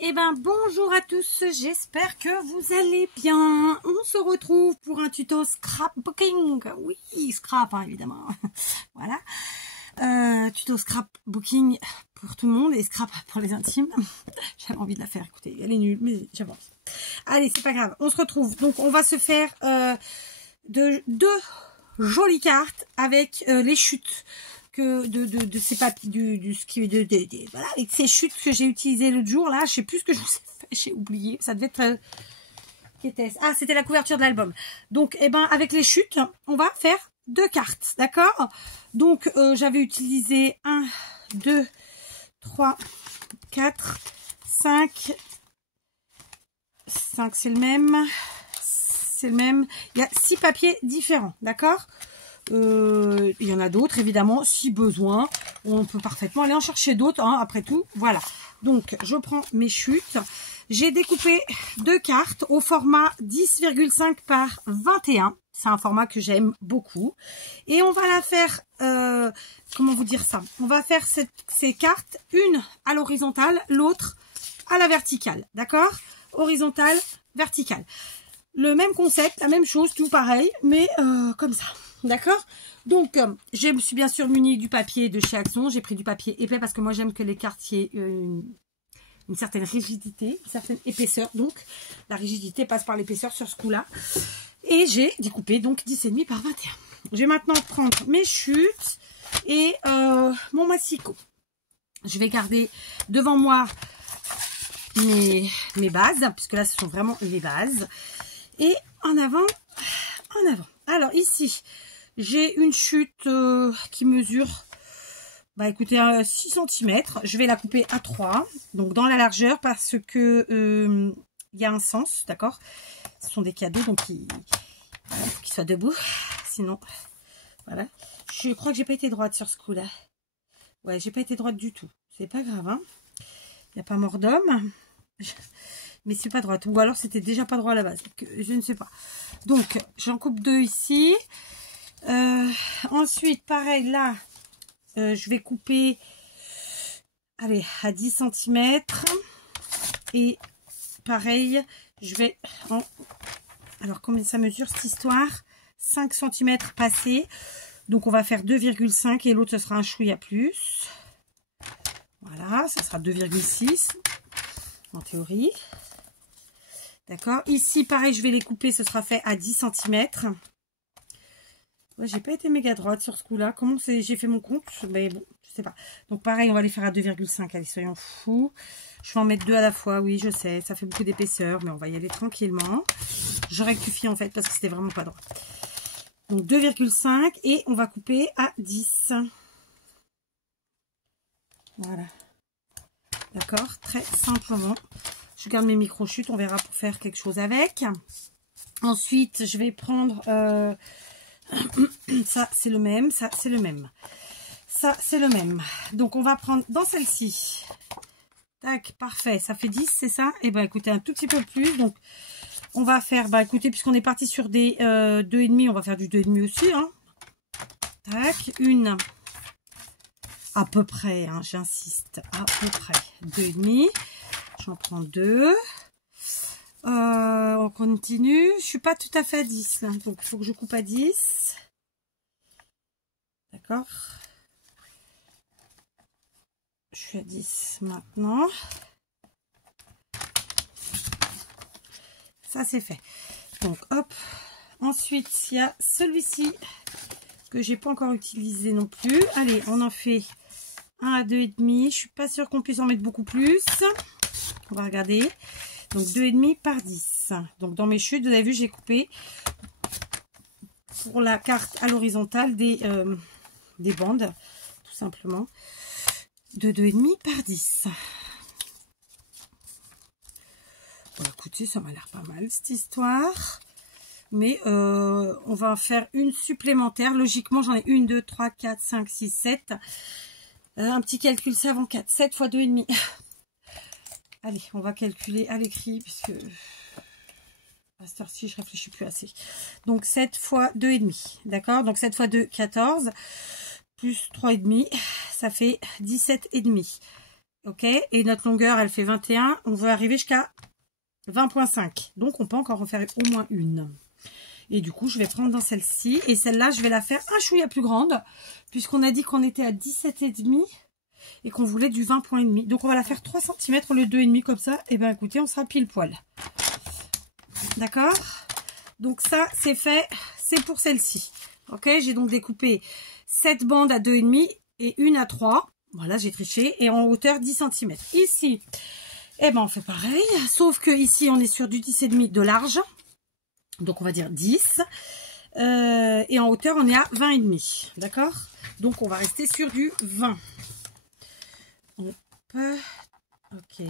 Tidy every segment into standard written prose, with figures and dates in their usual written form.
Eh ben bonjour à tous, j'espère que vous allez bien. On se retrouve pour un tuto scrapbooking. Oui, scrap hein, évidemment. Voilà. Tuto scrapbooking pour tout le monde et scrap pour les intimes. J'avais envie de la faire, écoutez, elle est nulle, mais j'avance. Allez, c'est pas grave, on se retrouve. Donc on va se faire deux jolies cartes avec les chutes de ces papiers voilà, avec ces chutes que j'ai utilisées l'autre jour là, je sais plus ce que je vous ai fait, j'ai oublié, ça devait être qu'était-ce? Ah, c'était la couverture de l'album. Donc eh ben avec les chutes on va faire deux cartes, d'accord? Donc j'avais utilisé 1 2 3 4 5 c'est le même, il y a 6 papiers différents, d'accord? Il y en a d'autres évidemment, si besoin on peut parfaitement aller en chercher d'autres hein, après tout. Voilà, donc je prends mes chutes, j'ai découpé deux cartes au format 10,5 par 21, c'est un format que j'aime beaucoup et on va la faire comment vous dire ça, on va faire ces cartes, une à l'horizontale, l'autre à la verticale, d'accord? Horizontale, verticale, le même concept, la même chose, tout pareil, mais comme ça. D'accord? Donc, je me suis bien sûr munie du papier de chez Axon. J'ai pris du papier épais parce que moi, j'aime que les cartes aient une certaine rigidité, une certaine épaisseur. Donc, la rigidité passe par l'épaisseur sur ce coup-là. Et j'ai découpé donc 10,5 par 21. Je vais maintenant prendre mes chutes et mon massicot. Je vais garder devant moi mes bases, puisque là, ce sont vraiment les bases. Et en avant. Alors, ici, j'ai une chute qui mesure, bah écoutez, 6 cm. Je vais la couper à 3, donc dans la largeur, parce que il y a un sens, d'accord? Ce sont des cadeaux, donc voilà, faut qu'ils soient debout. Sinon, voilà. Je crois que j'ai pas été droite sur ce coup-là. Ouais, j'ai pas été droite du tout. C'est pas grave, hein. Il n'y a pas mort d'homme. Mais c'est pas droite. Ou alors c'était déjà pas droit à la base. Je ne sais pas. Donc, j'en coupe deux ici. Ensuite, pareil, là, je vais couper, allez, à 10 cm. Et pareil, je vais alors, combien ça mesure cette histoire? 5 cm passés. Donc, on va faire 2,5 et l'autre, ce sera un chouïa plus. Voilà, ça sera 2,6 en théorie. D'accord. Ici, pareil, je vais les couper. Ce sera fait à 10 cm. Ouais, j'ai pas été méga droite sur ce coup-là. Comment j'ai fait mon compte? Mais bon, je sais pas. Donc pareil, on va les faire à 2,5. Allez, soyons fous. Je vais en mettre deux à la fois. Oui, je sais, ça fait beaucoup d'épaisseur, mais on va y aller tranquillement. Je rectifie en fait parce que c'était vraiment pas droit. Donc 2,5 et on va couper à 10. Voilà. D'accord, très simplement. Je garde mes micro-chutes, on verra pour faire quelque chose avec. Ensuite, je vais prendre... ça, c'est le même. Ça, c'est le même. Ça, c'est le même. Donc, on va prendre dans celle-ci. Tac, parfait. Ça fait 10, c'est ça? Et ben, écoutez, un tout petit peu plus. Donc, on va faire... Bah, écoutez, puisqu'on est parti sur des 2,5, on va faire du 2,5 aussi. Hein. Tac, une... À peu près, hein, j'insiste. À peu près. 2,5. J'en prends deux. On continue. Je suis pas tout à fait à 10 là, donc il faut que je coupe à 10. D'accord. Je suis à 10 maintenant. Ça c'est fait. Donc hop. Ensuite il y a celui-ci que j'ai pas encore utilisé non plus. Allez, on en fait un à 2,5. Je suis pas sûre qu'on puisse en mettre beaucoup plus. On va regarder. Donc 2,5 par 10. Donc dans mes chutes, vous avez vu, j'ai coupé pour la carte à l'horizontale des bandes, tout simplement, de 2,5 par 10. Bon, écoutez, ça m'a l'air pas mal cette histoire. Mais on va en faire une supplémentaire. Logiquement, j'en ai 1, 2, 3, 4, 5, 6, 7. Un petit calcul savant, 4, 7 fois 2,5. Allez, on va calculer à l'écrit, puisque à cette heure-ci, je réfléchis plus assez. Donc, 7 fois 2,5. D'accord? Donc, 7 fois 2, 14. Plus 3,5. Ça fait 17,5. ok, et notre longueur, elle fait 21. On veut arriver jusqu'à 20,5. Donc, on peut encore en faire au moins une. Et du coup, je vais prendre dans celle-ci. Et celle-là, je vais la faire un chouïa plus grande. Puisqu'on a dit qu'on était à 17,5 et qu'on voulait du 20,5. Donc, on va la faire 3 cm au lieu de 2,5 comme ça. Et bien, écoutez, on sera pile poil. D'accord? Donc, ça, c'est fait. C'est pour celle-ci. Ok? J'ai donc découpé 7 bandes à 2,5 et une à 3. Voilà, j'ai triché. Et en hauteur, 10 cm. Ici, eh ben, on fait pareil. Sauf que ici, on est sur du 10,5 de large. Donc, on va dire 10. Et en hauteur, on est à 20,5. D'accord? Donc, on va rester sur du 20. Hop. Ok.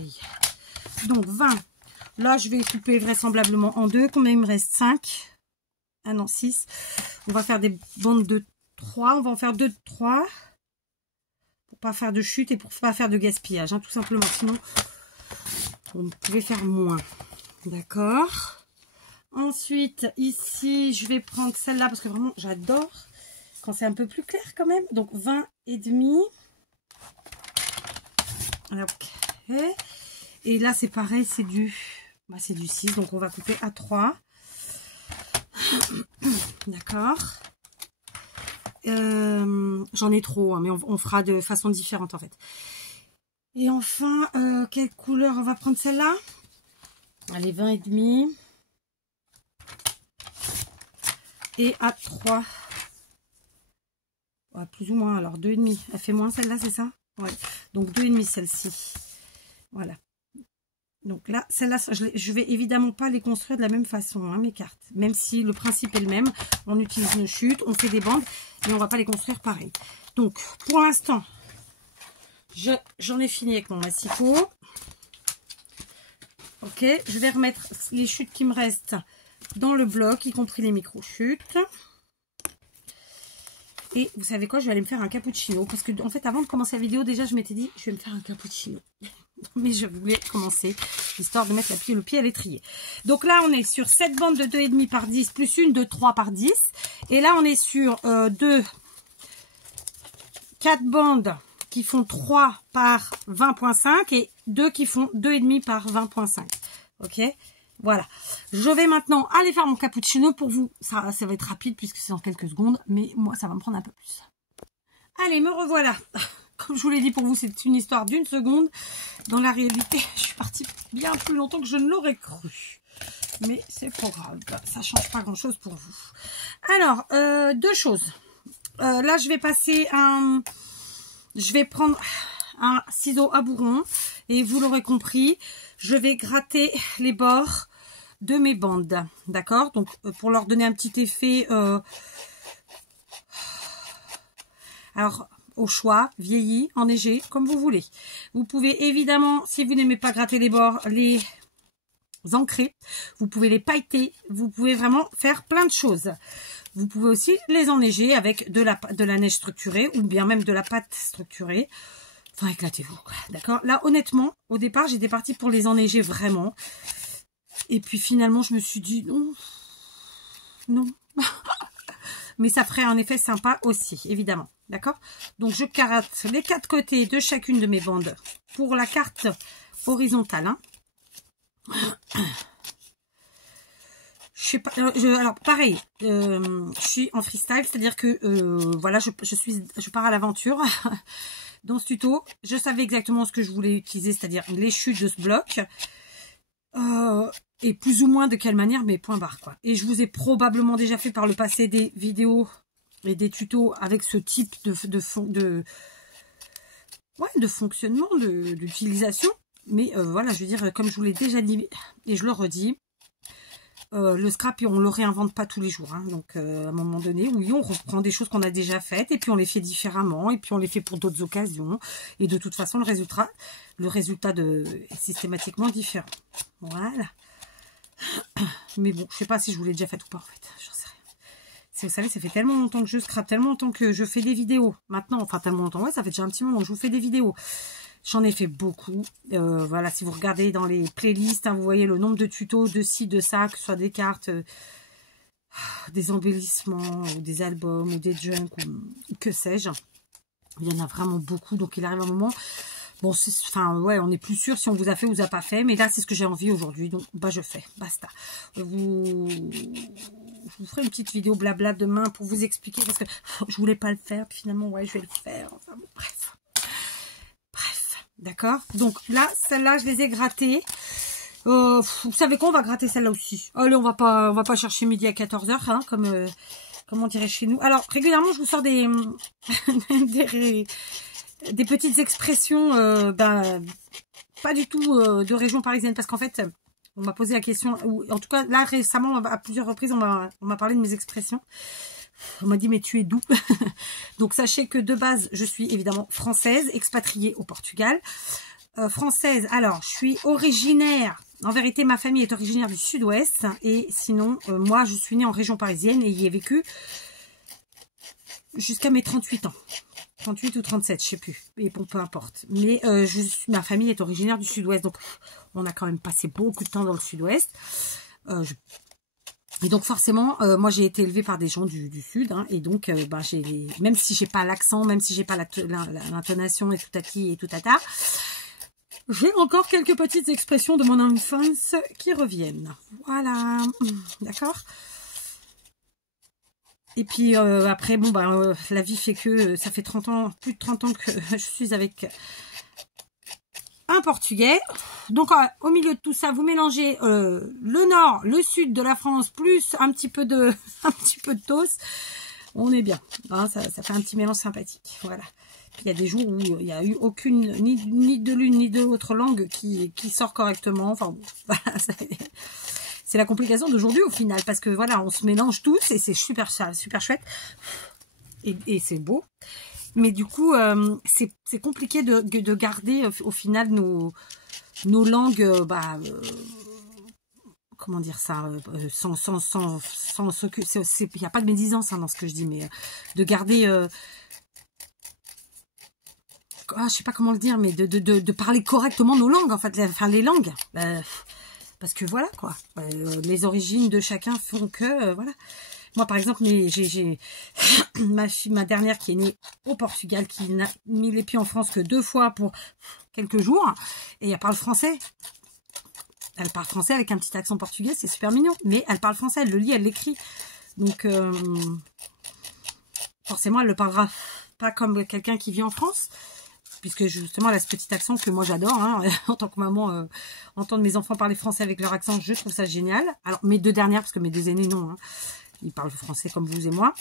Donc, 20. Là, je vais couper vraisemblablement en deux. Combien il me reste? 5. Ah non, 6. On va faire des bandes de 3. On va en faire 2 de 3. Pour pas faire de chute et pour pas faire de gaspillage. Hein, tout simplement. Sinon, on pouvait faire moins. D'accord? Ensuite, ici, je vais prendre celle-là parce que vraiment, j'adore quand c'est un peu plus clair quand même. Donc, 20,5. Ok. Et là, c'est pareil, c'est du 6. Donc, on va couper à 3. D'accord. J'en ai trop, hein, mais on fera de façon différente en fait. Et enfin, quelle couleur? On va prendre celle-là. Allez, 20,5. Et à 3. Ouais, plus ou moins, alors 2,5. Elle fait moins celle-là, c'est ça? Ouais. Donc 2,5 celle-ci. Voilà. Donc là, celle-là, je vais évidemment pas les construire de la même façon, hein, mes cartes. Même si le principe est le même. On utilise nos chutes, on fait des bandes, mais on va pas les construire pareil. Donc, pour l'instant, j'en ai fini avec mon massicot. Ok, je vais remettre les chutes qui me restent dans le bloc, y compris les micro-chutes. Et vous savez quoi, je vais aller me faire un cappuccino. Parce que, en fait, avant de commencer la vidéo, déjà, je m'étais dit, je vais me faire un cappuccino. Mais je voulais commencer, histoire de mettre le pied à l'étrier. Donc là, on est sur 7 bandes de 2,5 par 10, plus une de 3 par 10. Et là, on est sur 4 bandes qui font 3 par 20,5 et 2 qui font 2,5 par 20,5. Ok? Voilà. Je vais maintenant aller faire mon cappuccino pour vous. Ça va être rapide puisque c'est dans quelques secondes. Mais moi, ça va me prendre un peu plus. Allez, me revoilà. Comme je vous l'ai dit, pour vous, c'est une histoire d'une seconde. Dans la réalité, je suis partie bien plus longtemps que je ne l'aurais cru. Mais c'est pas grave. Ça change pas grand-chose pour vous. Alors, deux choses. Là, je vais passer je vais prendre un ciseau à bourron. Et vous l'aurez compris, je vais gratter les bords de mes bandes. D'accord? Donc, pour leur donner un petit effet... alors... au choix, vieilli, enneigé, comme vous voulez. Vous pouvez évidemment, si vous n'aimez pas gratter les bords, les ancrer. Vous pouvez les pailleter. Vous pouvez vraiment faire plein de choses. Vous pouvez aussi les enneiger avec de la neige structurée ou bien même de la pâte structurée. Enfin, éclatez-vous. D'accord? Là, honnêtement, au départ, j'étais partie pour les enneiger vraiment. Et puis finalement, je me suis dit non. Non. Mais ça ferait un effet sympa aussi, évidemment. D'accord? Donc, je gratte les 4 côtés de chacune de mes bandes pour la carte horizontale. Hein. Je sais pas, alors, pareil, je suis en freestyle, c'est-à-dire que, voilà, je pars à l'aventure. Dans ce tuto, je savais exactement ce que je voulais utiliser, c'est-à-dire les chutes de ce bloc. Et plus ou moins de quelle manière, mais point barre, quoi. Et je vous ai probablement déjà fait par le passé des vidéos et des tutos avec ce type de fonctionnement, d'utilisation. Mais voilà, je veux dire, comme je vous l'ai déjà dit, et je le redis, le scrap, on ne le réinvente pas tous les jours. Hein. Donc, à un moment donné, oui, on reprend des choses qu'on a déjà faites, et puis on les fait différemment, et puis on les fait pour d'autres occasions. Et de toute façon, le résultat est systématiquement différent. Voilà. Mais bon, je sais pas si je vous l'ai déjà fait ou pas, en fait. J'en sais rien. Si vous savez, ça fait tellement longtemps que je scrape, tellement longtemps que je fais des vidéos. Maintenant, enfin, tellement longtemps, ouais, ça fait déjà un petit moment que je vous fais des vidéos. J'en ai fait beaucoup. Voilà, si vous regardez dans les playlists, hein, vous voyez le nombre de tutos de ci, de ça, que ce soit des cartes, des embellissements, ou des albums, ou des junks, ou que sais-je. Il y en a vraiment beaucoup. Donc, il arrive un moment, Bon, enfin, ouais, on est plus sûr si on vous a fait ou vous a pas fait. Mais là, c'est ce que j'ai envie aujourd'hui. Donc, bah, je fais. Basta. Je vous ferai une petite vidéo blabla demain pour vous expliquer. Parce que je voulais pas le faire. Puis finalement, ouais, je vais le faire. Enfin, bon, bref. Bref. D'accord. Donc, là, celle-là, je les ai grattées. Vous savez quoi, on va gratter celle-là aussi. Allez, on va pas chercher midi à 14 h, hein, comme on dirait chez nous. Alors, régulièrement, je vous sors des petites expressions, pas du tout de région parisienne, parce qu'en fait, on m'a posé la question, ou en tout cas, là, récemment, à plusieurs reprises, on m'a parlé de mes expressions. On m'a dit, mais tu es d'où? Donc, sachez que de base, je suis évidemment française, expatriée au Portugal. Française, alors, je suis originaire, en vérité, ma famille est originaire du sud-ouest, et sinon, moi, je suis née en région parisienne, et y ai vécu jusqu'à mes 38 ans. 38 ou 37, je sais plus, et bon, peu importe. Mais ma famille est originaire du sud-ouest, donc on a quand même passé beaucoup de temps dans le sud-ouest. Et donc forcément, moi j'ai été élevée par des gens du sud, hein, et donc même si j'ai pas l'accent, même si j'ai pas l'intonation et tout tati et tout tata, j'ai encore quelques petites expressions de mon enfance qui reviennent. Voilà, d'accord. Et puis après, bon, la vie fait que ça fait 30 ans, plus de 30 ans que je suis avec un Portugais. Donc au milieu de tout ça, vous mélangez le nord, le sud de la France, plus un petit peu de toast. On est bien. Hein, ça fait un petit mélange sympathique. Voilà. Il y a des jours où il n'y a eu aucune, ni de l'une ni de l'autre langue qui sort correctement. Enfin, voilà, c'est la complication d'aujourd'hui au final, parce que voilà, on se mélange tous et c'est super chouette et c'est beau. Mais du coup, c'est compliqué de garder au final nos langues, comment dire ça, sans il n'y a pas de médisance hein, dans ce que je dis, mais de garder je sais pas comment le dire, mais de parler correctement nos langues, en fait, les langues. Parce que voilà, quoi. Les origines de chacun font que, voilà. Moi, par exemple, j'ai ma dernière qui est née au Portugal, qui n'a mis les pieds en France que 2 fois pour quelques jours, et elle parle français. Elle parle français avec un petit accent portugais, c'est super mignon, mais elle parle français, elle le lit, elle l'écrit. Donc, forcément, elle le parlera pas comme quelqu'un qui vit en France, puisque justement elle a ce petit accent que moi j'adore, hein, en tant que maman, entendre mes enfants parler français avec leur accent, je trouve ça génial. Alors mes 2 dernières, parce que mes 2 aînés non, hein, ils parlent français comme vous et moi.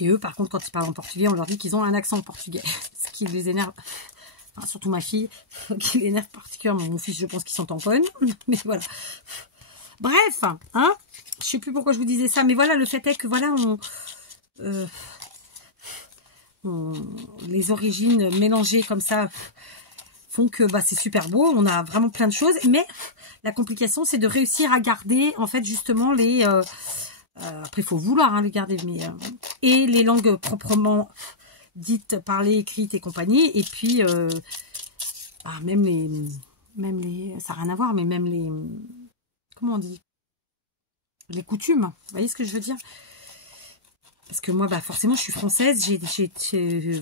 Et eux par contre quand ils parlent en portugais, on leur dit qu'ils ont un accent portugais, ce qui les énerve, enfin, surtout ma fille, qui l'énerve particulièrement. Mon fils je pense qu'ils sont tamponnes, mais voilà. Bref, hein, je sais plus pourquoi je vous disais ça, mais voilà, le fait est que voilà, les origines mélangées comme ça font que c'est super beau, on a vraiment plein de choses, mais la complication c'est de réussir à garder en fait justement les après il faut vouloir hein, les garder, mais et les langues proprement dites, parlées, écrites et compagnie, et puis même les ça n'a rien à voir, mais même les, comment on dit, les coutumes, vous voyez ce que je veux dire? Parce que moi, forcément, je suis française.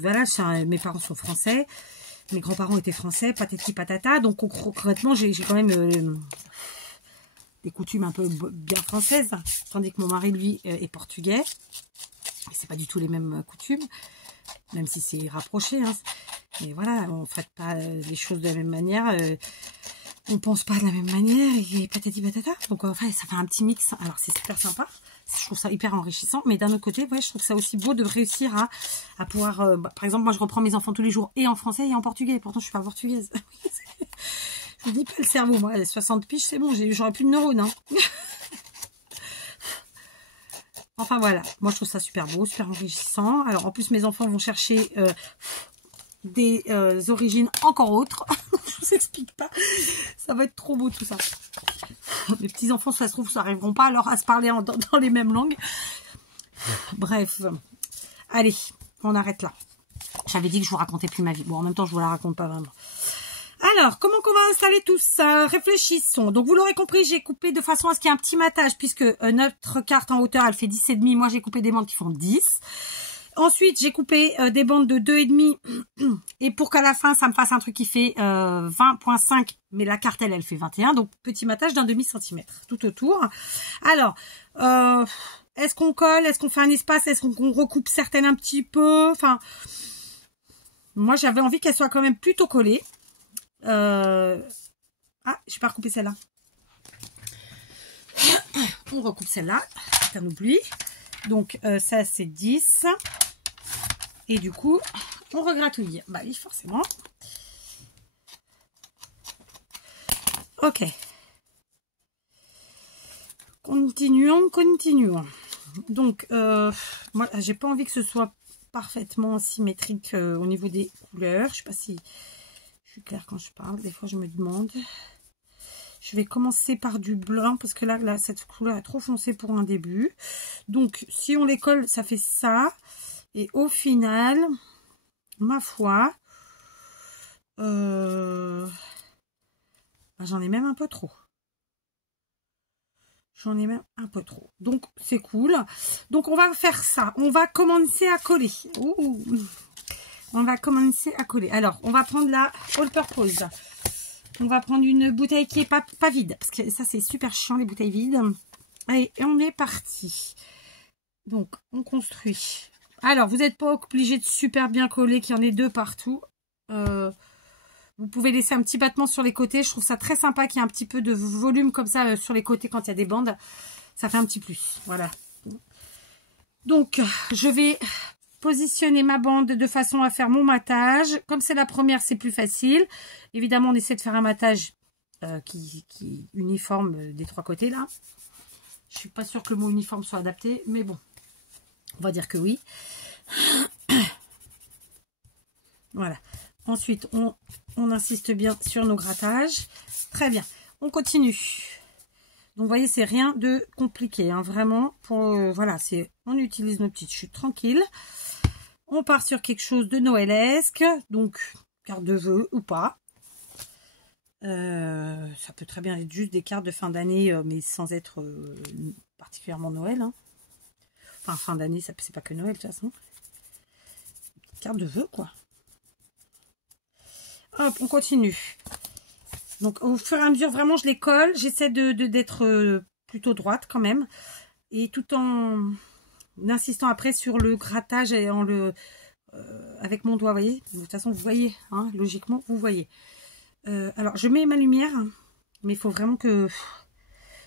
Voilà, mes parents sont français. Mes grands-parents étaient français, patati patata. Donc, concrètement, j'ai quand même des coutumes un peu bien françaises. Tandis que mon mari, lui, est portugais. Et c'est pas du tout les mêmes coutumes. Même si c'est rapproché. Hein. Mais voilà, on ne fait pas les choses de la même manière. On pense pas de la même manière. Et patati patata. Donc, enfin, ça fait un petit mix. Alors, c'est super sympa. Je trouve ça hyper enrichissant, mais d'un autre côté, ouais, je trouve ça aussi beau de réussir à pouvoir... par exemple, moi, je reprends mes enfants tous les jours et en français et en portugais. Pourtant, je suis pas portugaise. Je dis pas le cerveau, moi. 60 piges, c'est bon, j'aurais plus de neurones. Hein. Enfin, voilà. Moi, je trouve ça super beau, super enrichissant. Alors, en plus, mes enfants vont chercher des origines encore autres. Je vous explique pas. Ça va être trop beau, tout ça. Les petits-enfants, ça se trouve, ça n'arriveront pas alors à se parler dans les mêmes langues. Bref. Allez, on arrête là. J'avais dit que je vous racontais plus ma vie. Bon, en même temps, je vous la raconte pas vraiment. Alors, comment qu'on va installer tout ça? Réfléchissons. Donc, vous l'aurez compris, j'ai coupé de façon à ce qu'il y ait un petit matage, puisque notre carte en hauteur, elle fait 10,5. Moi, j'ai coupé des bandes qui font 10. Ensuite, j'ai coupé des bandes de 2,5 et pour qu'à la fin, ça me fasse un truc qui fait 20,5, mais la cartelle, elle fait 21. Donc, petit matage d'un demi-centimètre tout autour. Alors, est-ce qu'on colle? Est-ce qu'on fait un espace? Est-ce qu'on recoupe certaines un petit peu? Enfin, moi, j'avais envie qu'elle soit quand même plutôt collée. Ah, je vais pas recouper celle-là. On recoupe celle-là. C'est un oubli. Donc, ça, c'est 10. Et du coup, on regratouille. Bah oui, forcément. Ok. Continuons. Donc, moi, j'ai pas envie que ce soit parfaitement symétrique au niveau des couleurs. Je sais pas si je suis claire quand je parle. Des fois, je me demande. Je vais commencer par du blanc parce que là, cette couleur est trop foncée pour un début. Donc, si on les colle, ça fait ça. Et au final, ma foi, j'en ai même un peu trop. J'en ai même un peu trop. Donc, c'est cool. Donc, on va faire ça. On va commencer à coller. Ouh. On va commencer à coller. Alors, on va prendre la All Purpose. On va prendre une bouteille qui est pas vide. Parce que ça, c'est super chiant, les bouteilles vides. Allez, et on est parti. Donc, on construit. Alors, vous n'êtes pas obligé de super bien coller, qu'il y en ait deux partout. Vous pouvez laisser un petit battement sur les côtés. Je trouve ça très sympa qu'il y ait un petit peu de volume comme ça sur les côtés quand il y a des bandes. Ça fait un petit plus. Voilà. Donc, je vais positionner ma bande de façon à faire mon matage. Comme c'est la première, c'est plus facile. Évidemment, on essaie de faire un matage qui est uniforme des trois côtés là. Je suis pas sûre que le mot uniforme soit adapté, mais bon, on va dire que oui. Voilà. Ensuite, on insiste bien sur nos grattages. Très bien. On continue. Donc, vous voyez, c'est rien de compliqué, hein, vraiment. Voilà, on utilise nos petites chutes tranquilles. On part sur quelque chose de noëlesque. Donc, carte de vœux ou pas. Ça peut très bien être juste des cartes de fin d'année, mais sans être particulièrement Noël. Hein. Enfin, fin d'année, c'est pas que Noël, de toute façon. Carte de vœux, quoi. Hop, on continue. Donc, au fur et à mesure, vraiment, je les colle. J'essaie d'être plutôt droite, quand même. Et tout en insistant après sur le grattage et avec mon doigt, vous voyez. De toute façon, vous voyez, hein, logiquement, vous voyez. Alors, je mets ma lumière, mais il faut vraiment que...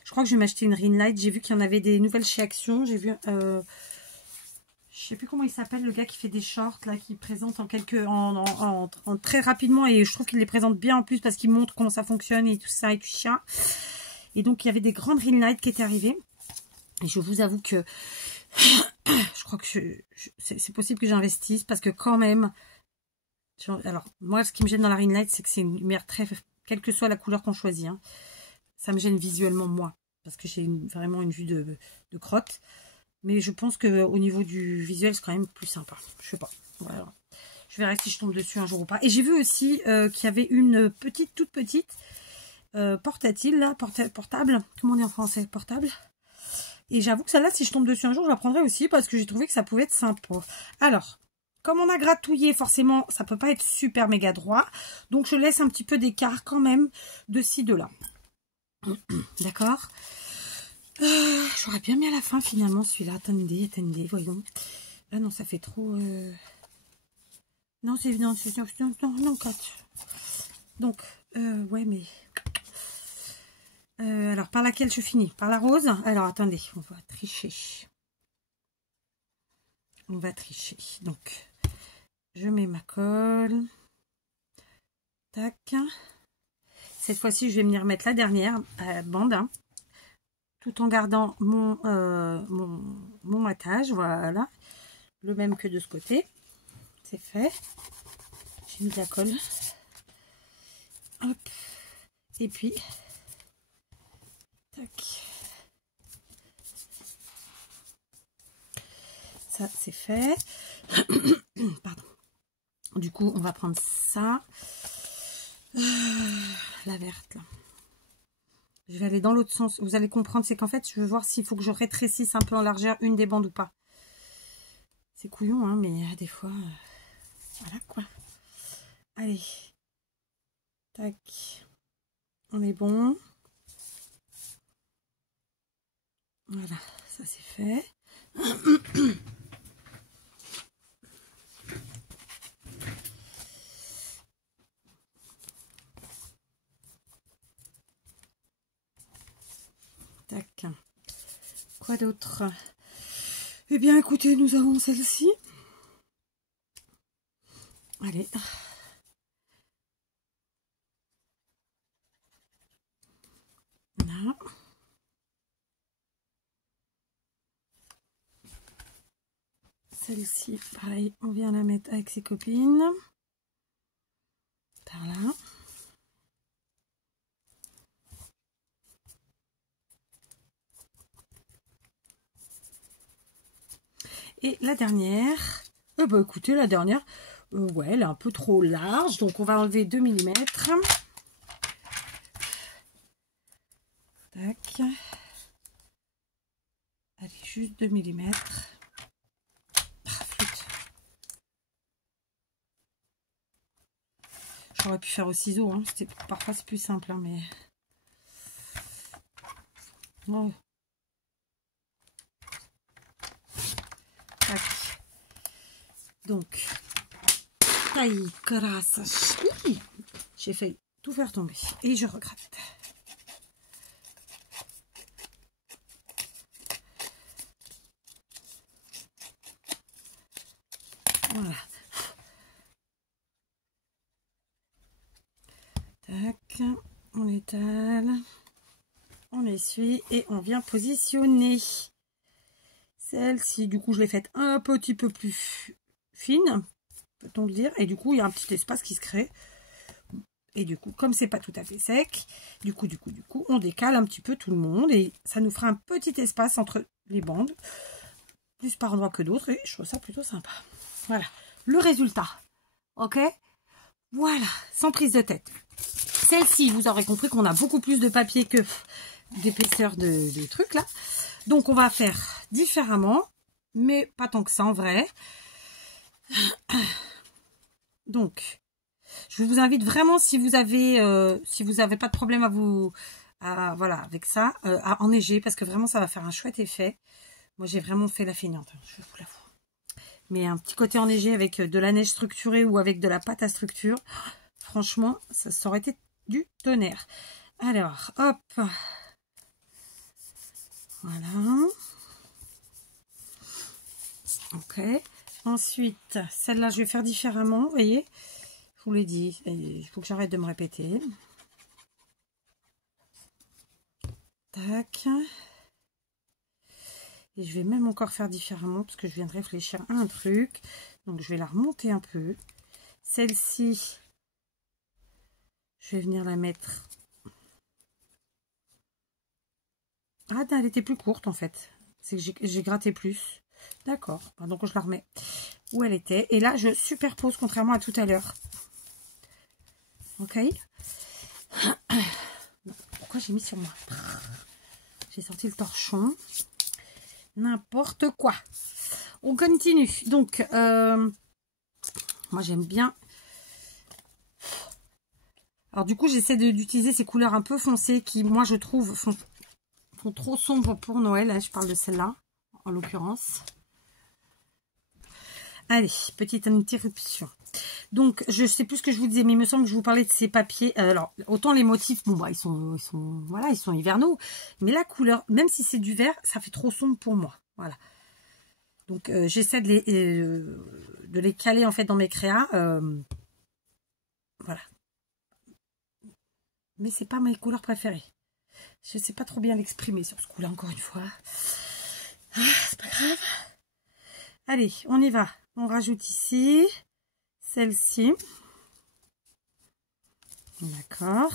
Je crois que je vais m'acheter une ring light. J'ai vu qu'il y en avait des nouvelles chez Action. J'ai vu... je sais plus comment il s'appelle, le gars qui fait des shorts, là, qui présente en très rapidement. Et je trouve qu'il les présente bien en plus parce qu'il montre comment ça fonctionne et tout ça et tout ça. Et donc, il y avait des grandes ring lights qui étaient arrivées. Et je vous avoue que... je crois que c'est possible que j'investisse parce que quand même... Alors, moi, ce qui me gêne dans la ring light, c'est que c'est une lumière très... Quelle que soit la couleur qu'on choisit. Hein, ça me gêne visuellement, moi. Parce que j'ai vraiment une vue de crotte. Mais je pense qu'au niveau du visuel, c'est quand même plus sympa. Je sais pas. Voilà. Je verrai si je tombe dessus un jour ou pas. Et j'ai vu aussi qu'il y avait une toute petite portatile, là, portable. Comment on dit en français? Portable. Et j'avoue que celle-là, si je tombe dessus un jour, je la prendrai aussi parce que j'ai trouvé que ça pouvait être sympa. Alors... Comme on a gratouillé, forcément, ça peut pas être super méga droit. Donc, je laisse un petit peu d'écart quand même de ci, de là. D'accord. J'aurais bien mis à la fin, finalement, celui-là. Attendez, voyons. Là, non, ça fait trop... Non, c'est... Non, 4. Donc, ouais, mais... alors, par laquelle je finis? Par la rose? Alors, attendez, on va tricher. On va tricher. Donc... Je mets ma colle. Tac. Cette fois-ci, je vais venir mettre la dernière bande. Hein, tout en gardant mon matage. Voilà. Le même que de ce côté. C'est fait. J'ai mis la colle. Hop. Et puis. Tac. Ça, c'est fait. Pardon. Du coup, on va prendre ça. La verte, là. Je vais aller dans l'autre sens. Vous allez comprendre, c'est qu'en fait, je veux voir s'il faut que je rétrécisse un peu en largeur une des bandes ou pas. C'est couillon, hein, mais des fois, voilà quoi. Allez, tac, on est bon. Voilà, ça c'est fait. Tac. Quoi d'autre? Eh bien, écoutez, nous avons celle-ci. Allez. Là. Celle-ci, pareil, on vient la mettre avec ses copines. Par là. Et la dernière, bah écoutez, la dernière, ouais, elle est un peu trop large, donc on va enlever 2 mm. Tac. Allez, juste 2 mm. J'aurais pu faire au ciseau, hein. Parfois c'est plus simple, hein, mais... Oh. Tac. Donc, taille, grâce. J'ai fait tout faire tomber et je regrette. Voilà. Tac, on étale, on essuie et on vient positionner. Celle-ci, du coup, je l'ai faite un petit peu plus fine, peut-on le dire. Et du coup, il y a un petit espace qui se crée. Et du coup, comme c'est pas tout à fait sec, du coup, on décale un petit peu tout le monde. Et ça nous fera un petit espace entre les bandes, plus par endroit que d'autres. Et je trouve ça plutôt sympa. Voilà, le résultat. Ok, voilà, sans prise de tête. Celle-ci, vous aurez compris qu'on a beaucoup plus de papier que d'épaisseur de trucs là. Donc, on va faire différemment, mais pas tant que ça en vrai. Donc, je vous invite vraiment, si vous avez pas de problème voilà, avec ça, à enneiger, parce que vraiment, ça va faire un chouette effet. Moi, j'ai vraiment fait la feignante, je vous l'avoue. Mais un petit côté enneigé avec de la neige structurée ou avec de la pâte à structure, franchement, ça aurait été du tonnerre. Alors, hop. Voilà. Ok. Ensuite, celle-là, je vais faire différemment. Vous voyez, je vous l'ai dit. Il faut que j'arrête de me répéter. Tac. Et je vais même encore faire différemment parce que je viens de réfléchir à un truc. Donc, je vais la remonter un peu. Celle-ci, je vais venir la mettre. Ah, elle était plus courte en fait. C'est que j'ai gratté plus. D'accord. Donc, je la remets où elle était. Et là, je superpose contrairement à tout à l'heure. Ok. Pourquoi j'ai mis sur moi? J'ai sorti le torchon. N'importe quoi. On continue. Donc, moi, j'aime bien. Alors, du coup, j'essaie d'utiliser ces couleurs un peu foncées qui, moi, je trouve, font trop sombres pour Noël. Je parle de celle-là, en l'occurrence. Allez, petite interruption. Donc, je sais plus ce que je vous disais, mais il me semble que je vous parlais de ces papiers. Alors, autant les motifs, bon, bah, ils sont hivernaux. Mais la couleur, même si c'est du vert, ça fait trop sombre pour moi. Voilà. Donc, j'essaie de les caler, en fait, dans mes créas. Voilà. Mais c'est pas mes couleurs préférées. Je sais pas trop bien l'exprimer sur ce coup-là, encore une fois. Ah, c'est pas grave. Allez, on y va. On rajoute ici celle-ci. D'accord.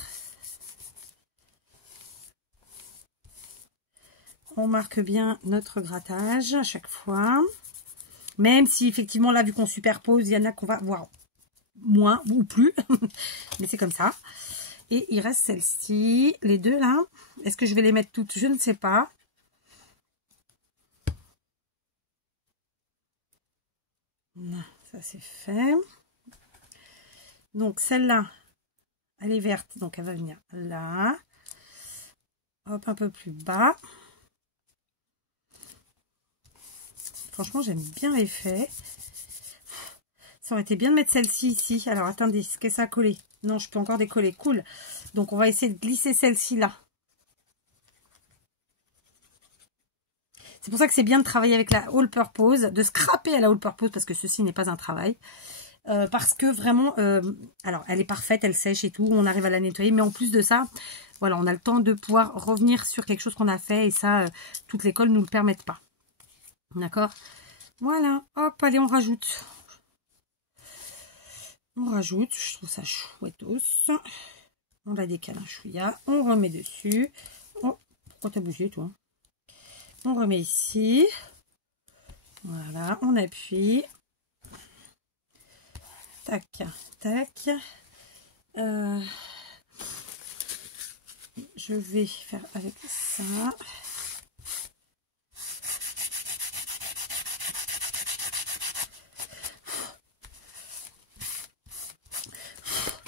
On marque bien notre grattage à chaque fois. Même si effectivement là, vu qu'on superpose, il y en a qu'on va voir moins ou plus. Mais c'est comme ça. Et il reste celle-ci. Les deux là. Est-ce que je vais les mettre toutes? Je ne sais pas. Ça c'est fait. Donc celle-là, elle est verte, donc elle va venir là. Hop, un peu plus bas. Franchement, j'aime bien l'effet. Ça aurait été bien de mettre celle-ci ici. Alors, attendez, est-ce que ça a collé? Non, je peux encore décoller. Cool. Donc, on va essayer de glisser celle-ci là. C'est pour ça que c'est bien de travailler avec la All Purpose, de scraper à la All Purpose, parce que ceci n'est pas un travail. Parce que vraiment, alors, elle est parfaite, elle sèche et tout. On arrive à la nettoyer. Mais en plus de ça, voilà, on a le temps de pouvoir revenir sur quelque chose qu'on a fait. Et ça, toutes les colles ne nous le permettent pas. D'accord? Voilà. Hop, allez, on rajoute. On rajoute, je trouve ça chouettos. On la décale un chouïa. On remet dessus. Oh, pourquoi t'as bougé, toi? On remet ici. Voilà, on appuie. Tac, tac. Je vais faire avec ça.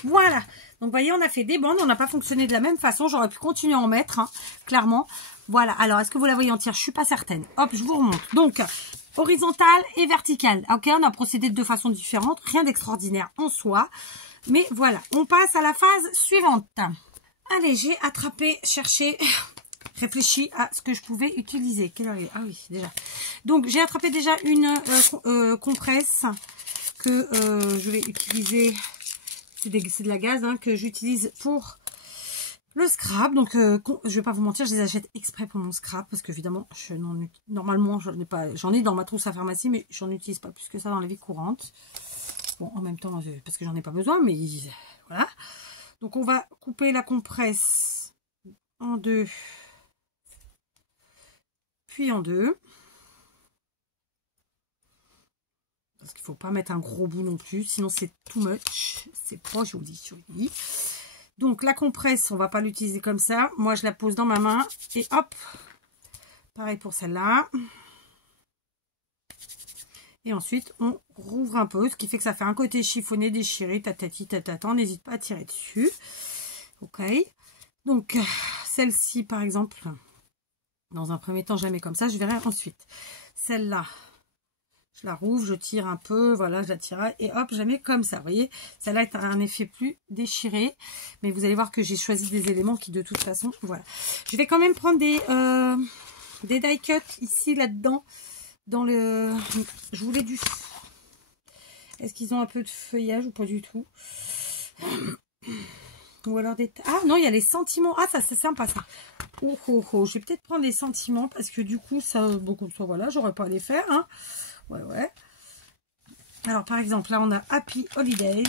Voilà. Donc, vous voyez, on a fait des bandes. On n'a pas fonctionné de la même façon. J'aurais pu continuer à en mettre, hein, clairement. Voilà. Alors, est-ce que vous la voyez entière? Je suis pas certaine. Hop, je vous remonte. Donc, horizontale et verticale. Ok, on a procédé de deux façons différentes. Rien d'extraordinaire en soi. Mais voilà, on passe à la phase suivante. Allez, j'ai attrapé, cherché, réfléchi à ce que je pouvais utiliser. Quelle heure il est? Ah oui, déjà. Donc, j'ai attrapé déjà une compresse que je vais utiliser. C'est de la gaze, hein, que j'utilise pour le scrap. Donc, je vais pas vous mentir, je les achète exprès pour mon scrap. Parce qu'évidemment, normalement, j'en ai pas. J'en ai dans ma trousse à pharmacie, mais j'en utilise pas plus que ça dans la vie courante. Bon, en même temps, parce que j'en ai pas besoin, mais voilà. Donc, on va couper la compresse en deux, puis en deux. Parce qu'il ne faut pas mettre un gros bout non plus, sinon c'est too much. C'est pas joli. Donc la compresse, on ne va pas l'utiliser comme ça. Moi, je la pose dans ma main et hop. Pareil pour celle-là. Et ensuite, on rouvre un peu, ce qui fait que ça fait un côté chiffonné, déchiré, tatati, tatata. N'hésite pas à tirer dessus. Ok. Donc, celle-ci, par exemple, dans un premier temps, je la mets comme ça. Je verrai ensuite. Celle-là. Je la rouvre, je tire un peu, voilà, je la tire et hop, je la mais comme ça. Vous voyez, celle-là est un effet plus déchiré. Mais vous allez voir que j'ai choisi des éléments qui, de toute façon, voilà. Je vais quand même prendre des die cuts ici, là-dedans. Dans le... Je voulais du... Est-ce qu'ils ont un peu de feuillage ou pas du tout? Ou alors des... Ah non, il y a les sentiments. Ah, ça, c'est sympa, ça. Oh, oh, oh. Je vais peut-être prendre des sentiments parce que du coup, ça, beaucoup, ça, voilà, j'aurais pas à les faire, hein. Ouais, ouais. Alors, par exemple, là, on a Happy Holidays.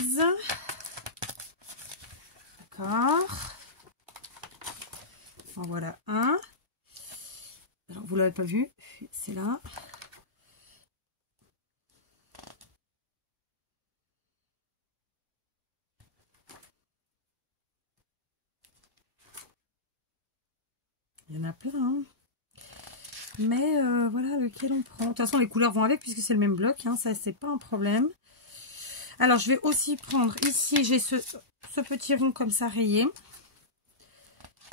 D'accord. En voilà un. Alors, vous l'avez pas vu, c'est là. Il y en a plein, hein. Mais voilà lequel on prend. De toute façon, les couleurs vont avec puisque c'est le même bloc, hein, ça, c'est pas un problème. Alors, je vais aussi prendre ici, j'ai ce petit rond comme ça rayé.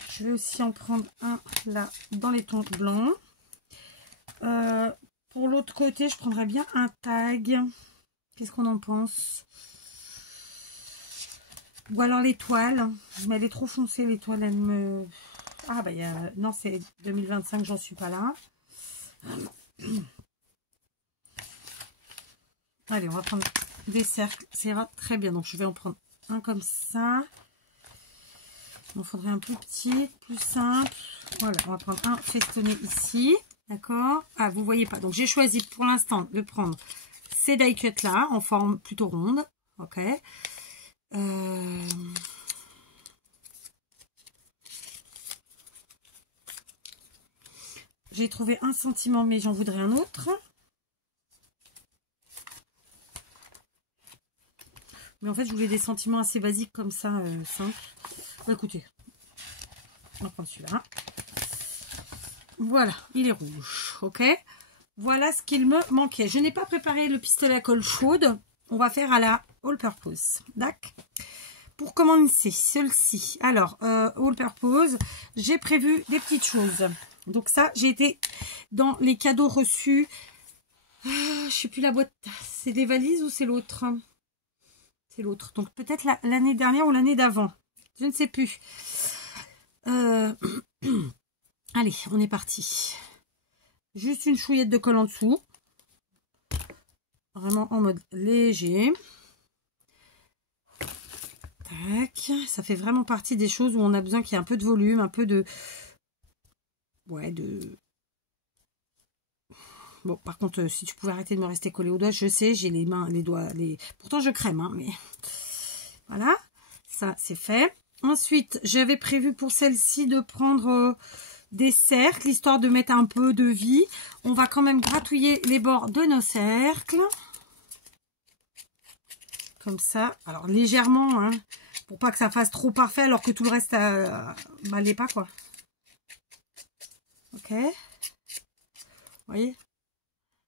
Je vais aussi en prendre un là dans les tons blancs. Pour l'autre côté, je prendrais bien un tag. Qu'est-ce qu'on en pense? Ou alors l'étoile. Mais elle est trop foncée, l'étoile, elle me... Ah bah, non, c'est 2025, j'en suis pas là. Allez, on va prendre des cercles. Ça ira très bien. Donc, je vais en prendre un comme ça. Il m'en faudrait un plus petit, plus simple. Voilà, on va prendre un festonné ici. D'accord? Ah, vous voyez pas. Donc, j'ai choisi pour l'instant de prendre ces die cuts là, en forme plutôt ronde. Ok. J'ai trouvé un sentiment, mais j'en voudrais un autre. Mais en fait, je voulais des sentiments assez basiques comme ça, simples. Bon, écoutez, on va prendre celui-là. Voilà, il est rouge, ok. Voilà ce qu'il me manquait. Je n'ai pas préparé le pistolet à colle chaude. On va faire à la all purpose. D'accord. Pour commencer, celle-ci. Alors, all purpose, j'ai prévu des petites choses. Donc ça, j'ai été dans les cadeaux reçus. Je sais plus la boîte. C'est des valises ou c'est l'autre? C'est l'autre. Donc peut-être l'année dernière ou l'année d'avant. Je ne sais plus. Allez, on est parti. Juste une chouillette de colle en dessous. Vraiment en mode léger. Tac. Ça fait vraiment partie des choses où on a besoin qu'il y ait un peu de volume, un peu de... Ouais, de... Bon, par contre, si tu pouvais arrêter de me rester collé aux doigts, je sais, j'ai les mains, les doigts, les... Pourtant, je crème, hein, mais... Voilà, ça, c'est fait. Ensuite, j'avais prévu pour celle-ci de prendre des cercles, histoire de mettre un peu de vie. On va quand même gratouiller les bords de nos cercles. Comme ça. Alors, légèrement, hein, pour pas que ça fasse trop parfait, alors que tout le reste, bah, l'est pas, quoi. Ok. Vous voyez?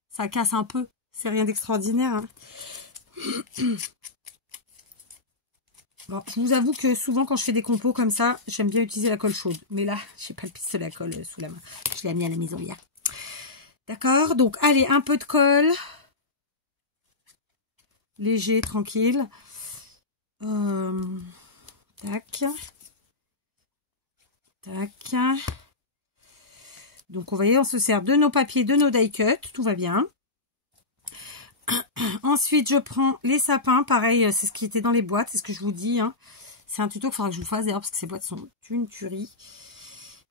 Ça casse un peu. C'est rien d'extraordinaire. Hein. Bon, je vous avoue que souvent, quand je fais des compos comme ça, j'aime bien utiliser la colle chaude. Mais là, j'ai pas le pistolet à colle sous la main. Je l'ai mis à la maison hier. D'accord? Donc, allez, un peu de colle. Léger, tranquille. Tac. Tac. Donc, vous voyez, on se sert de nos papiers, de nos die cut. Tout va bien. Ensuite, je prends les sapins. Pareil, c'est ce qui était dans les boîtes. C'est ce que je vous dis. Hein. C'est un tuto qu'il faudra que je vous fasse d'ailleurs parce que ces boîtes sont une tuerie.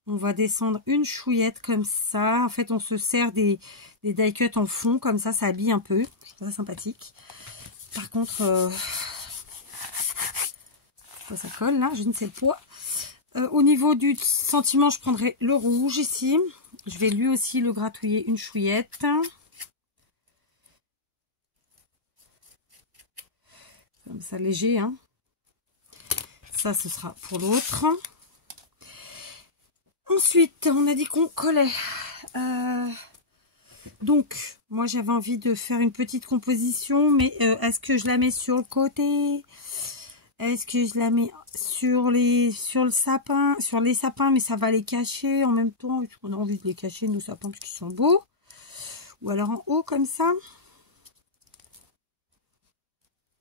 On va descendre une chouillette comme ça. En fait, on se sert des die cut en fond. Comme ça habille un peu. Je trouve ça sympathique. Par contre, ça colle là. Je ne sais le poids. Au niveau du sentiment, je prendrai le rouge ici. Je vais lui aussi le gratouiller une chouillette. Comme ça, léger. Hein. Ça, ce sera pour l'autre. Ensuite, on a dit qu'on collait. Donc, moi, j'avais envie de faire une petite composition. Mais est-ce que je la mets sur le côté? Est-ce que je la mets sur le sapin, sur les sapins, mais ça va les cacher en même temps? On a envie de les cacher, nos sapins, parce qu'ils sont beaux. Ou alors en haut, comme ça.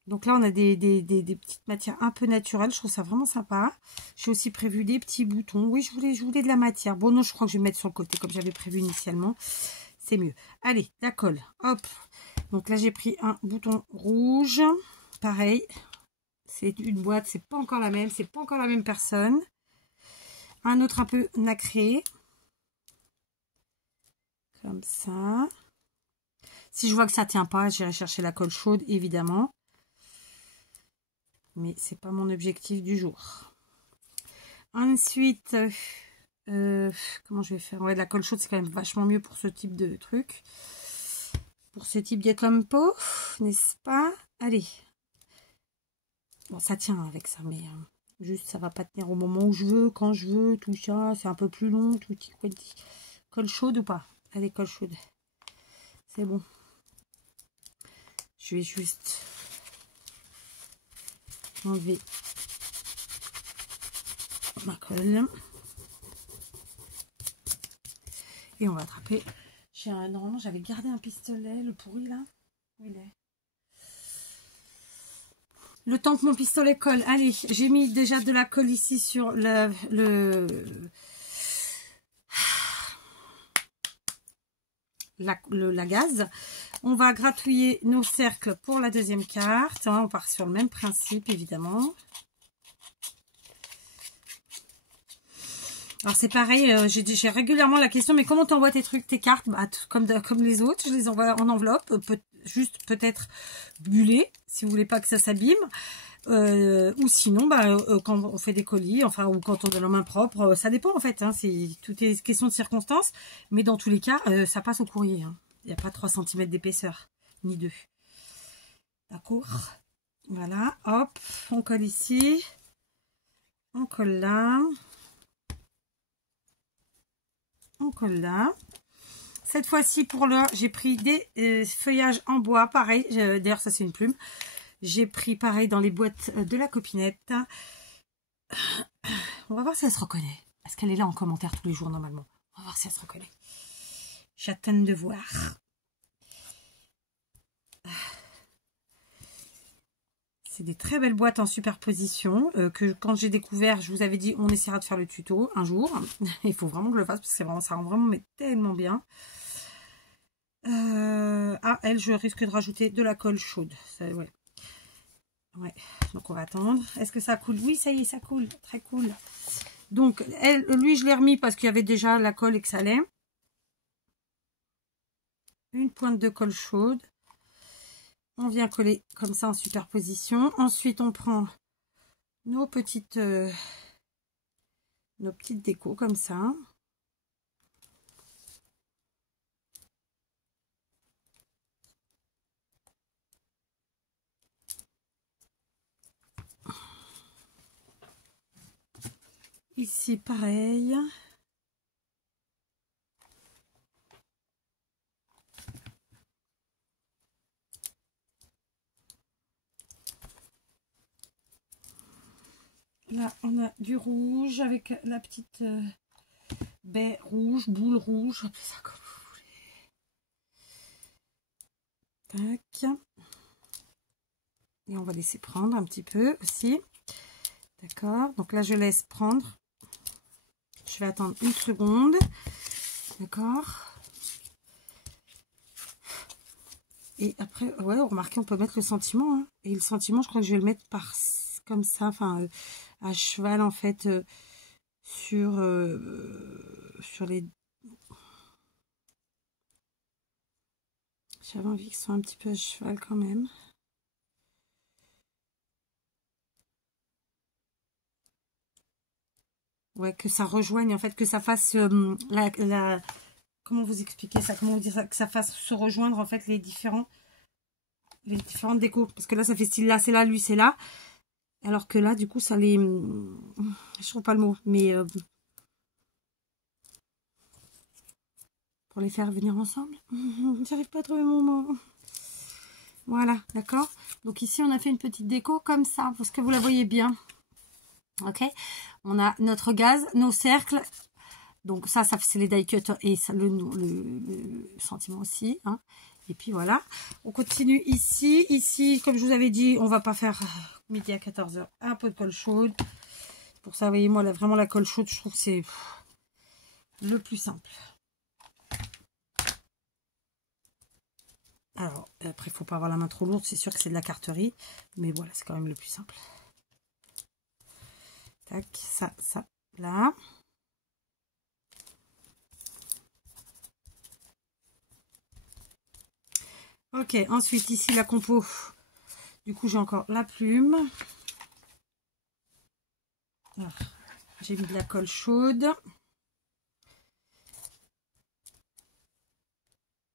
Donc là, on a des petites matières un peu naturelles. Je trouve ça vraiment sympa. J'ai aussi prévu des petits boutons. Oui, je voulais de la matière. Bon, non, je crois que je vais mettre sur le côté comme j'avais prévu initialement. C'est mieux. Allez, la colle. Hop. Donc là, j'ai pris un bouton rouge. Pareil. C'est une boîte. C'est pas encore la même. C'est pas encore la même personne. Un autre un peu nacré. Comme ça. Si je vois que ça tient pas, j'irai chercher la colle chaude, évidemment. Mais c'est pas mon objectif du jour. Ensuite, comment je vais faire? Ouais, de la colle chaude, c'est quand même vachement mieux pour ce type de truc. Pour ce type de compo, n'est-ce pas? Allez. Bon, ça tient avec ça, mais juste, ça va pas tenir au moment où je veux, quand je veux, tout ça. C'est un peu plus long, tout petit. Colle chaude ou pas? Allez, colle chaude. C'est bon. Je vais juste enlever ma colle et on va attraper. Normalement, j'avais gardé un pistolet, le pourri là. Où il est? Le temps que mon pistolet colle. Allez, j'ai mis déjà de la colle ici sur la gaze. On va gratouiller nos cercles pour la deuxième carte. On part sur le même principe, évidemment. Alors, c'est pareil, j'ai régulièrement la question, mais comment t'envoies tes trucs, tes cartes? Bah, comme les autres, je les envoie en enveloppe, juste peut-être bullées, si vous voulez pas que ça s'abîme. Ou sinon, bah, quand on fait des colis, enfin, ou quand on a la main propre, ça dépend en fait. Hein, tout est question de circonstances, mais dans tous les cas, ça passe au courrier. Hein. Il n'y a pas 3 cm d'épaisseur, ni 2. D'accord. Voilà, hop, on colle ici. On colle là. On colle là. Cette fois-ci, pour le, j'ai pris des feuillages en bois, pareil. D'ailleurs, ça, c'est une plume. J'ai pris, pareil, dans les boîtes de la copinette. On va voir si elle se reconnaît. Parce qu'elle est là en commentaire tous les jours, normalement. On va voir si elle se reconnaît. J'attends de voir. C'est des très belles boîtes en superposition que quand j'ai découvert, je vous avais dit, on essaiera de faire le tuto un jour. Il faut vraiment que je le fasse parce que vraiment, ça rend vraiment mais tellement bien. Ah, elle, je risque de rajouter de la colle chaude. Ça, ouais. Ouais, donc on va attendre. Est-ce que ça coule? Oui, ça y est, ça coule. Très cool. Donc, elle, lui, je l'ai remis parce qu'il y avait déjà la colle et que ça allait. Une pointe de colle chaude. On vient coller comme ça en superposition. Ensuite, on prend nos petites décos comme ça. Ici, pareil. Là, on a du rouge avec la petite baie rouge, boule rouge, appelez ça comme vous voulez. Tac. Et on va laisser prendre un petit peu aussi. D'accord. Donc là, je laisse prendre. Je vais attendre une seconde. D'accord. Et après, ouais, remarquez, on peut mettre le sentiment. Hein. Et le sentiment, je crois que je vais le mettre par comme ça, enfin, à cheval en fait, sur les. J'avais envie qu'ils soient un petit peu à cheval quand même. Ouais, que ça rejoigne, en fait, que ça fasse comment vous expliquer ça? Comment vous dire ça? Que ça fasse se rejoindre, en fait, les différentes décos. Parce que là, ça fait style là, c'est là, lui, c'est là. Alors que là, du coup, ça les... Je trouve pas le mot, mais... pour les faire venir ensemble. J'arrive pas à trouver mon mot. Voilà, d'accord. Donc ici, on a fait une petite déco comme ça, parce que vous la voyez bien. Ok, on a notre gaz, nos cercles. Donc ça c'est les die cut et ça, le sentiment aussi. Hein. Et puis voilà, on continue ici. Ici, comme je vous avais dit, on va pas faire midi à 14 h. Un peu de colle chaude. Pour ça, vous voyez, moi, là, vraiment la colle chaude, je trouve que c'est le plus simple. Alors, après, il faut pas avoir la main trop lourde. C'est sûr que c'est de la carterie. Mais voilà, c'est quand même le plus simple. Tac, ça, là. Ok, ensuite, ici, la compo. Du coup, j'ai encore la plume. J'ai mis de la colle chaude.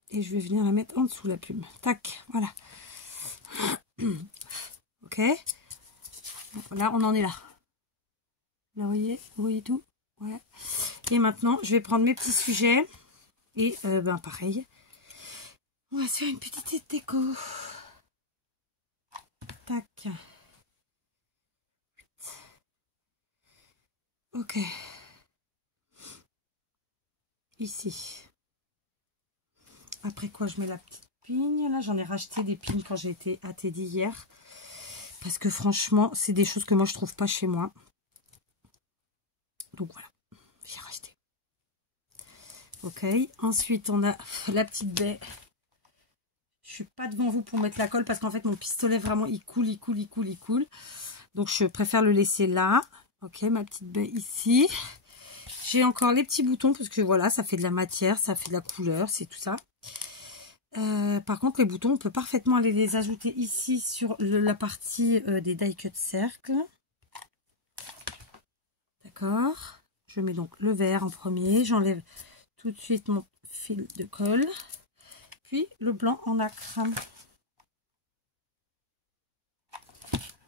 Et je vais venir la mettre en dessous, la plume. Tac, voilà. Ok. Là, on en est là. Là, vous voyez tout? Ouais. Et maintenant, je vais prendre mes petits sujets. Et, ben, pareil. On va se faire une petite déco. Tac. Ok. Ici. Après quoi, je mets la petite pigne. Là, j'en ai racheté des pignes quand j'ai été à Teddy hier. Parce que franchement, c'est des choses que moi, je trouve pas chez moi. Donc voilà, j'ai racheté. Ok. Ensuite, on a la petite baie. Je suis pas devant vous pour mettre la colle parce qu'en fait, mon pistolet, vraiment, il coule. Donc, je préfère le laisser là. Ok, ma petite baie ici. J'ai encore les petits boutons parce que voilà, ça fait de la matière, ça fait de la couleur, c'est tout ça. Par contre, les boutons, on peut parfaitement aller les ajouter ici sur la partie des die cut cercles. D'accord. Je mets donc le vert en premier. J'enlève tout de suite mon fil de colle. Puis le blanc en nacre.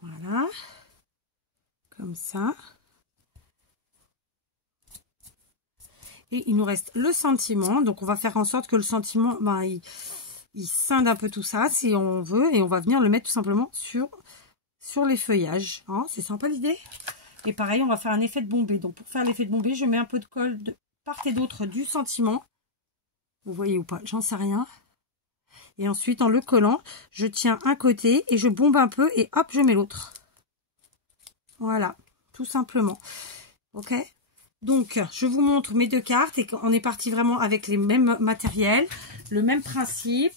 Voilà. Comme ça. Et il nous reste le sentiment. Donc, on va faire en sorte que le sentiment, ben, il scinde un peu tout ça, si on veut. Et on va venir le mettre tout simplement sur les feuillages. Hein, c'est sympa l'idée. Et pareil, on va faire un effet de bombée. Donc, pour faire l'effet de bombée, je mets un peu de colle de part et d'autre du sentiment. Vous voyez ou pas, j'en sais rien. Et ensuite, en le collant, je tiens un côté et je bombe un peu et hop, je mets l'autre. Voilà, tout simplement. Ok? Donc, je vous montre mes deux cartes et on est parti vraiment avec les mêmes matériels, le même principe.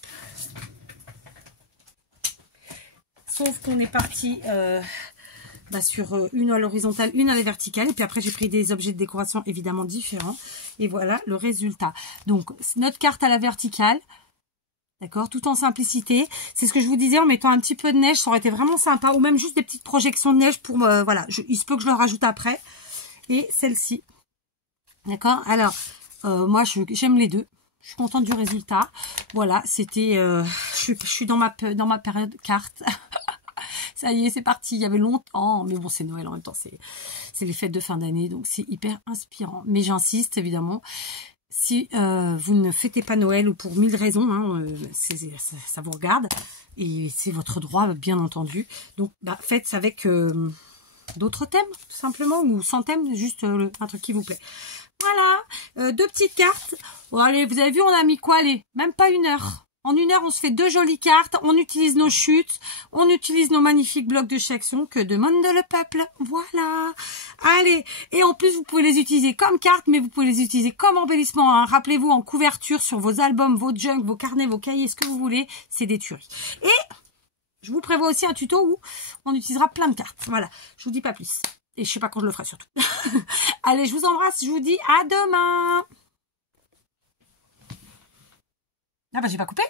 Sauf qu'on est parti sur une à l'horizontale, une à la verticale. Et puis après, j'ai pris des objets de décoration évidemment différents. Et voilà le résultat. Donc, notre carte à la verticale. D'accord, tout en simplicité. C'est ce que je vous disais, en mettant un petit peu de neige, ça aurait été vraiment sympa. Ou même juste des petites projections de neige pour... voilà, il se peut que je le rajoute après. Et celle-ci. D'accord, alors, moi, j'aime les deux. Je suis contente du résultat. Voilà, c'était... je suis dans ma période carte. Ça y est, c'est parti. Il y avait longtemps. Mais bon, c'est Noël en même temps. C'est les fêtes de fin d'année. Donc, c'est hyper inspirant. Mais j'insiste, évidemment... Si vous ne fêtez pas Noël ou pour 1000 raisons, hein, ça vous regarde et c'est votre droit bien entendu. Donc faites avec d'autres thèmes tout simplement ou sans thème, juste un truc qui vous plaît. Voilà, deux petites cartes. Bon allez, vous avez vu, on a mis quoi? Allez, même pas 1 heure. En 1 heure, on se fait 2 jolies cartes, on utilise nos chutes, on utilise nos magnifiques blocs de section que demande le peuple. Voilà. Allez, et en plus, vous pouvez les utiliser comme cartes, mais vous pouvez les utiliser comme embellissement. Hein. Rappelez-vous, en couverture sur vos albums, vos junk, vos carnets, vos cahiers, ce que vous voulez, c'est des tueries. Et je vous prévois aussi un tuto où on utilisera plein de cartes. Voilà, je vous dis pas plus. Et je sais pas quand je le ferai surtout. Allez, je vous embrasse, je vous dis à demain. Ah bah j'ai pas coupé.